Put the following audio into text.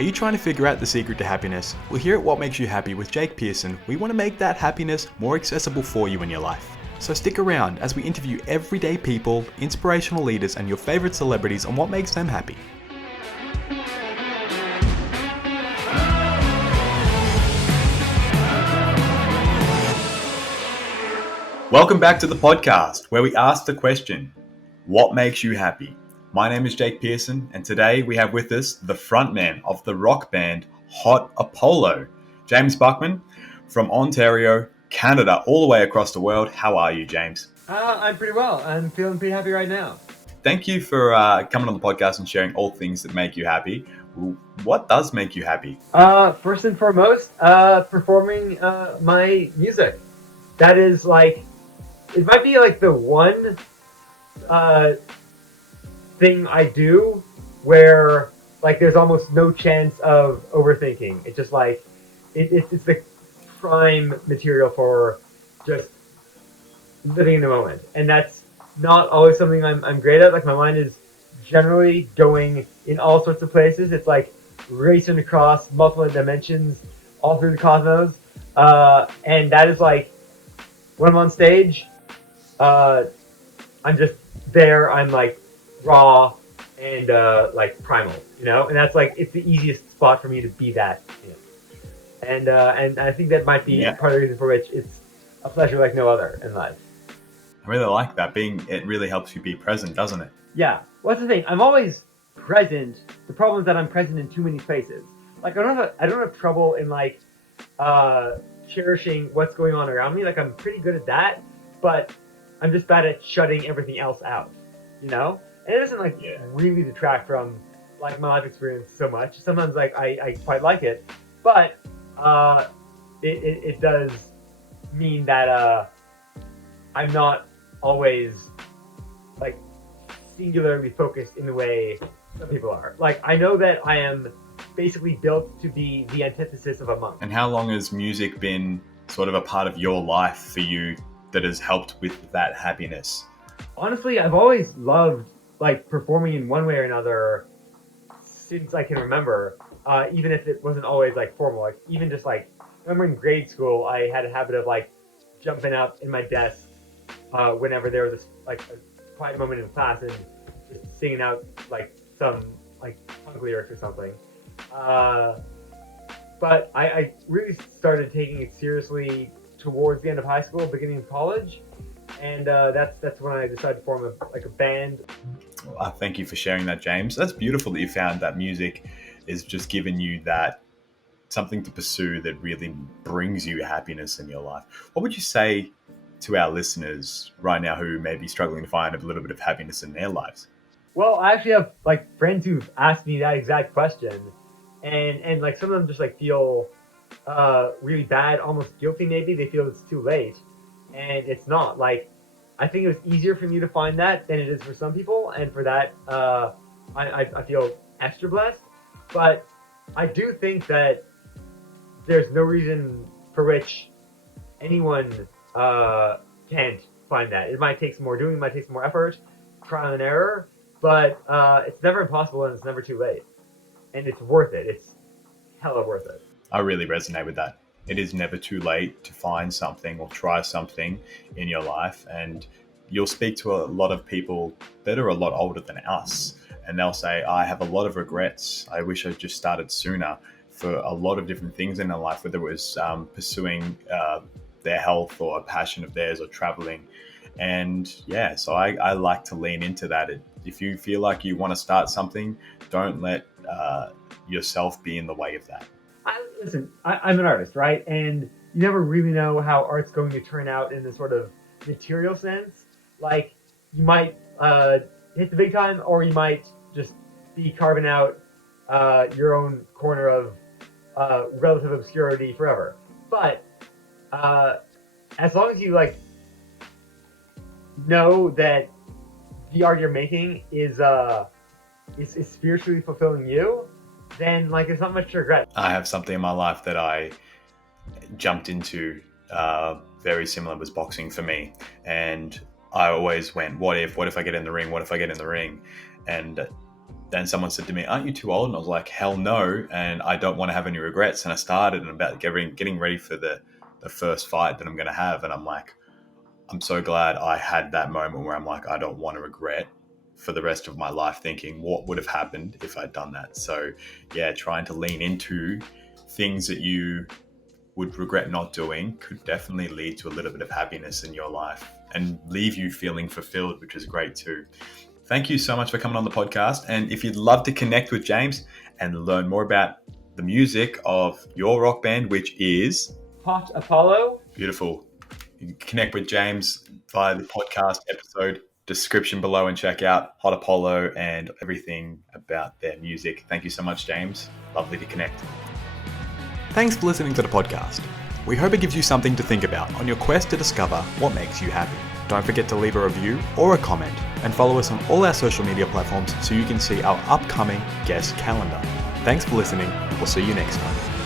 Are you trying to figure out the secret to happiness? Well, here at What Makes You Happy with Jake Pearson, we want to make that happiness more accessible for you in your life. So stick around as we interview everyday people, inspirational leaders, and your favorite celebrities on what makes them happy. Welcome back to the podcast where we ask the question, what makes you happy? My name is Jake Pearson, and today we have with us the frontman of the rock band Hot Apollo, Jaymes Buckman from Ontario, Canada, all the way across the world. How are you, Jaymes? I'm pretty well. I'm feeling pretty happy right now. Thank you for coming on the podcast and sharing all things that make you happy. What does make you happy? First and foremost, performing my music. That is like, it might be like the one thing I do where like there's almost no chance of overthinking. It's just like it's the prime material for just living in the moment, and that's not always something I'm great at. Like my mind is generally going in all sorts of places. It's like racing across multiple dimensions all through the cosmos, and that is like when I'm on stage, I'm just there. I'm like raw and like primal, you know, and that's like it's the easiest spot for me to be that, you know? And I think that might be part of the reason for which it's a pleasure like no other in life. I really like that. It really helps you be present, doesn't it? Yeah. What's the thing? I'm always present. The problem is that I'm present in too many places. Like I don't have trouble in like cherishing what's going on around me. Like I'm pretty good at that, but I'm just bad at shutting everything else out, you know? And it doesn't like really detract from like my life experience so much. Sometimes like I quite like it, but it does mean that I'm not always like singularly focused in the way some people are. Like I know that I am basically built to be the antithesis of a monk. And how long has music been sort of a part of your life for you that has helped with that happiness? Honestly, I've always loved like performing in one way or another since I can remember, even if it wasn't always like formal. Like even just like, I remember in grade school, I had a habit of like jumping up in my desk whenever there was like a quiet moment in class and just singing out like some like punk lyrics or something. But I really started taking it seriously towards the end of high school, beginning of college, and that's when I decided to form a band. Thank you for sharing that, Jaymes. That's beautiful that you found that music is just giving you that something to pursue that really brings you happiness in your life. What would you say to our listeners right now who may be struggling to find a little bit of happiness in their lives? Well, I actually have like friends who've asked me that exact question, and like some of them just like feel really bad, almost guilty maybe. They feel it's too late, and it's not. Like I think it was easier for me to find that than it is for some people, and for that I feel extra blessed. But I do think that there's no reason for which anyone can't find that. It might take some more doing, it might take some more effort, trial and error, but it's never impossible and it's never too late. And it's worth it. It's hella worth it. I really resonate with that. It is never too late to find something or try something in your life. And you'll speak to a lot of people that are a lot older than us, and they'll say, I have a lot of regrets. I wish I just started sooner for a lot of different things in their life, whether it was pursuing their health or a passion of theirs or traveling. And yeah, so I like to lean into that. If you feel like you want to start something, don't let yourself be in the way of that. I'm an artist, right? And you never really know how art's going to turn out in the sort of material sense. Like you might hit the big time, or you might just be carving out your own corner of relative obscurity forever. But as long as you like know that the art you're making is spiritually fulfilling you, then like there's not much to regret. I have something in my life that I jumped into very similar was boxing for me, and I always went, what if I get in the ring, and then someone said to me, "Aren't you too old?" And I was like, "Hell no!" And I don't want to have any regrets. And I started and about getting ready for the first fight that I'm going to have, and I'm like, I'm so glad I had that moment where I'm like, I don't want to regret for the rest of my life thinking what would have happened if I'd done that. So yeah, trying to lean into things that you would regret not doing could definitely lead to a little bit of happiness in your life and leave you feeling fulfilled, which is great too. Thank you so much for coming on the podcast. And if you'd love to connect with Jaymes and learn more about the music of your rock band, which is Hot Apollo. beautiful, you can connect with Jaymes via the podcast episode description below and check out Hot Apollo and everything about their music. Thank you so much, Jaymes. Lovely to connect. Thanks for listening to the podcast. We hope it gives you something to think about on your quest to discover what makes you happy. Don't forget to leave a review or a comment and follow us on all our social media platforms so you can see our upcoming guest calendar. Thanks for listening. We'll see you next time.